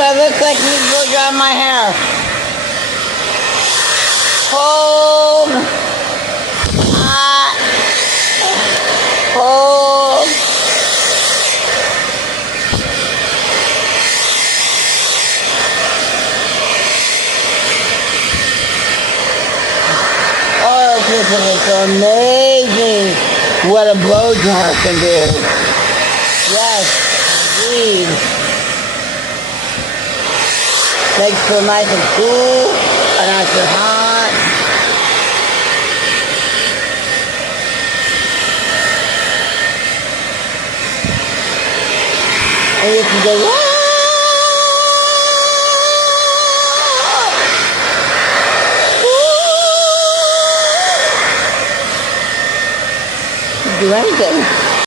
I look like me to go dry my hair. Cold. Hot. Cold. Oil people, it's amazing what a blow dryer can do. Yes, indeed. Makes it feel nice and cool, and nice and hot. And you can go, "Whoa!" Do anything.